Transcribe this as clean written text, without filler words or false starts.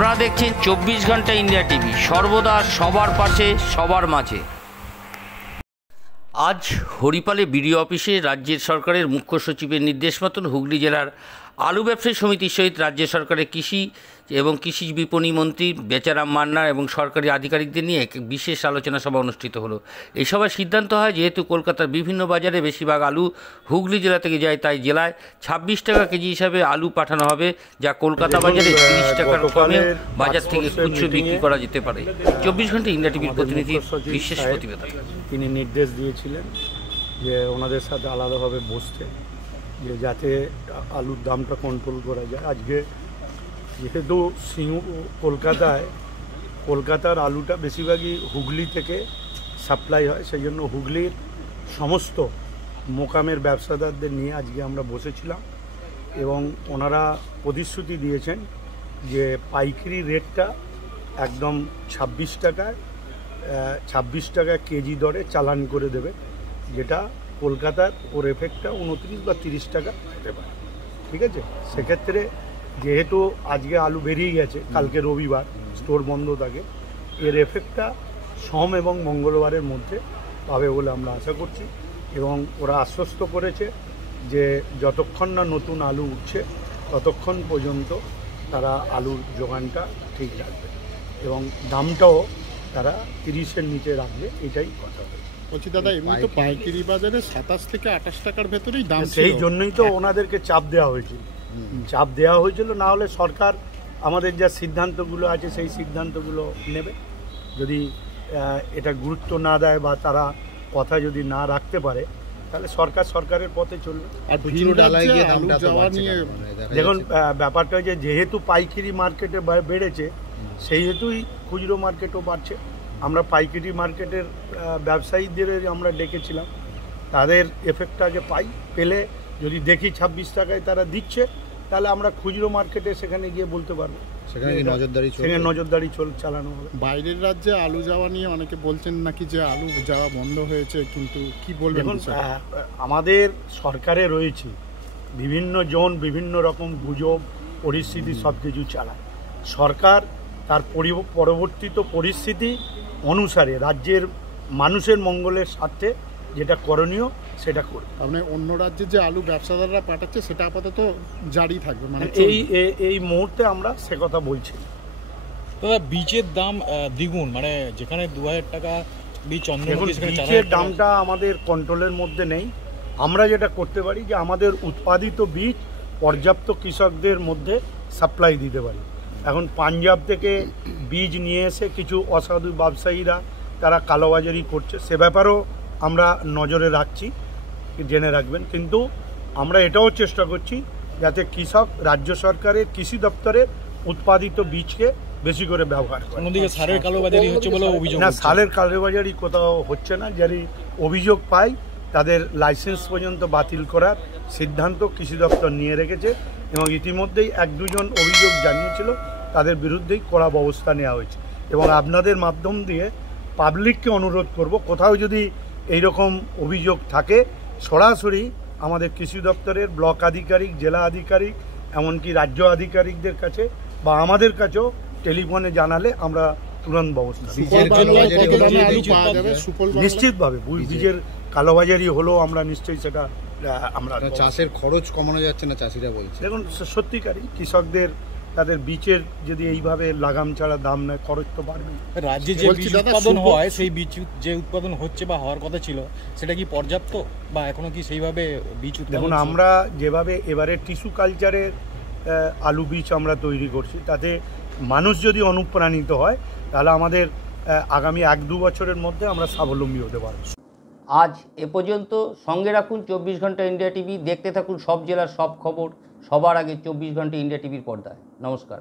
আপনারা দেখছেন 24 ঘন্টা ইন্ডিয়া টিভি, সর্বদা সবার পাশে সবার মাঝে। আজ হরিপালে বিডিও অফিসে রাজ্যের সরকারের মুখ্য সচিবের নির্দেশ মতন হুগলি জেলার আলু ব্যবসায়ী সমিতির সহিত রাজ্য সরকারের কৃষি এবং কৃষি বিপণী মন্ত্রী বেচারাম মান্না এবং সরকারি আধিকারিকদের নিয়ে এক বিশেষ আলোচনা সভা অনুষ্ঠিত হলো। এই সভায় সিদ্ধান্ত হয়, যেহেতু কলকাতার বিভিন্ন বাজারে বেশিরভাগ আলু হুগলি জেলা থেকে যায়, তাই জেলায় 26 টাকা কেজি হিসাবে আলু পাঠানো হবে, যা কলকাতা বাজারে 30 টাকার কমে বাজার থেকে খুচরো বিক্রি করা যেতে পারে। 24 ঘন্টা ইন্ডিয়া টিভির প্রতিনিধি বিশেষ প্রতিবেদন। তিনি নির্দেশ দিয়েছিলেন যে ওনাদের সাথে আলাদাভাবে বসতে, যে যাতে আলুর দামটা কন্ট্রোল করা যায়। আজকে যেহেতু কলকাতার আলুটা বেশিরভাগই হুগলি থেকে সাপ্লাই হয়, সেই জন্য হুগলির সমস্ত মোকামের ব্যবসাদারদের নিয়ে আজকে আমরা বসেছিলাম এবং ওনারা প্রতিশ্রুতি দিয়েছেন যে পাইকারি রেটটা একদম 26 টাকা কেজি দরে চালান করে দেবে, যেটা কলকাতার ওর এফেক্টটা 29 বা 30 টাকা হতে পারে। ঠিক আছে, সেক্ষেত্রে যেহেতু আজকে আলু বেরিয়ে গেছে, কালকে রবিবার স্টোর বন্ধ থাকে, এর এফেক্টটা সোম এবং মঙ্গলবারের মধ্যে পাবে বলে আমরা আশা করছি। এবং ওরা আশ্বস্ত করেছে যে যতক্ষণ না নতুন আলু উঠছে ততক্ষণ পর্যন্ত তারা আলুর যোগানটা ঠিক রাখবে এবং দামটাও তারা 30-এর নিচে রাখবে, এটাই কথা। বলছি দাদা, এমনি তো পাইকারি বাজারে 27 থেকে 28 টাকার ভেতরেই দাম, সেই জন্যই তো ওনাদেরকে চাপ দেওয়া হয়েছিল। না হলে সরকার আমাদের যা সিদ্ধান্তগুলো আছে সেই সিদ্ধান্তগুলো নেবে। যদি এটা গুরুত্ব না দেয় বা তারা কথা যদি না রাখতে পারে, তাহলে সরকারের পথে চলবে। আর দেখুন, ব্যাপারটা যে যেহেতু পাইকারি মার্কেটে বেড়েছে, সেই হেতুই খুচরো মার্কেটও বাড়ছে। আমরা পাইকারি মার্কেটের ব্যবসায়ীদের আমরা ডেকেছিলাম, তাদের এফেক্টটা আগে পেলে যদি দেখি 26 টাকায় তারা দিচ্ছে, তাহলে আমরা খুচরো মার্কেটে সেখানে গিয়ে বলতে পারবো, সেখানে নজরদারি চালানো হবে। বাইরের রাজ্যে আলু যাওয়া নিয়ে অনেকে বলছেন নাকি যে আলু যাওয়া বন্ধ হয়েছে, কিন্তু কি বলবেন? দেখুন, আমাদের সরকারে রয়েছে বিভিন্ন জন বিভিন্ন রকম গুজব পরিস্থিতি সব কিছু চালায়। সরকার তার পরবর্তীত পরিস্থিতি অনুসারে রাজ্যের মানুষের মঙ্গলের স্বার্থে যেটা করণীয় সেটা করবে। মানে অন্য রাজ্যে যে আলু ব্যবসাদাররা পাঠাচ্ছে সেটা আপাতত জারি থাকবে, মানে এই মুহূর্তে আমরা সে কথা বলছি। দাদা, বীজের দাম দ্বিগুণ, মানে যেখানে 2000 টাকা বীজ বীজের দামটা আমাদের কন্ট্রোলের মধ্যে নেই। আমরা যেটা করতে পারি যে আমাদের উৎপাদিত বীজ পর্যাপ্ত কৃষকদের মধ্যে সাপ্লাই দিতে পারি। এখন পাঞ্জাব থেকে বীজ নিয়ে এসে কিছু অসাধু ব্যবসায়ীরা তারা কালোবাজারি করছে, সে ব্যাপারেও আমরা নজরে রাখছি, জেনে রাখবেন। কিন্তু আমরা এটাও চেষ্টা করছি যাতে কৃষক রাজ্য সরকারের কৃষি দপ্তরের উৎপাদিত বীজকে বেশি করে ব্যবহার করে। অন্যদিকে সারের কালোবাজারি হচ্ছে বলে অভিযোগ। না, সারের কালোবাজারি কোথাও হচ্ছে না। যারা অভিযোগ পায় তাদের লাইসেন্স পর্যন্ত বাতিল করার সিদ্ধান্ত কৃষি দপ্তর নিয়ে রেখেছে এবং ইতিমধ্যেই 1-2 জন অভিযোগ জানিয়েছিল, তাদের বিরুদ্ধেই কড়া ব্যবস্থা নেওয়া হয়েছে। এবং আপনাদের মাধ্যম দিয়ে পাবলিককে অনুরোধ করব, কোথাও যদি এইরকম অভিযোগ থাকে সরাসরি আমাদের কৃষি দপ্তরের ব্লক আধিকারিক, জেলা আধিকারিক, এমনকি রাজ্য আধিকারিকদের কাছে বা আমাদের কাছেও টেলিফোনে জানালে আমরা তুরন্ত ব্যবস্থা নিশ্চিতভাবে। বীজের কালোবাজারি হলেও আমরা নিশ্চয়ই সেটা আমরা। চাষের খরচ কমানো যাচ্ছে না, চাষিরা বলছে। দেখুন, সত্যিকারই কৃষকদের তাদের বীজের যদি এইভাবে লাগাম ছাড়া দাম নেয়, খরচ তো বাড়বে। রাজ্যে যে বীজ উৎপাদন হয়, সেই বীজ যে উৎপাদন হচ্ছে বা হওয়ার কথা ছিল, সেটা কি পর্যাপ্ত বা এখনো কি সেইভাবে বীজ উৎপাদন? দেখুন, আমরা যেভাবে এবারে টিস্যু কালচারের আলু বীজ আমরা তৈরি করছি, তাতে মানুষ যদি অনুপ্রাণিত হয়, তাহলে আমাদের আগামী 1-2 বছরের মধ্যে আমরা স্বাবলম্বী হতে পারব। আজ এ পর্যন্ত। সঙ্গে রাখুন 24 ঘন্টা ইন্ডিয়া টিভি। দেখতে থাকুন সব জেলার সব খবর সবার আগে 24 ঘন্টা ইন্ডিয়া টিভির পর্দায়। নমস্কার।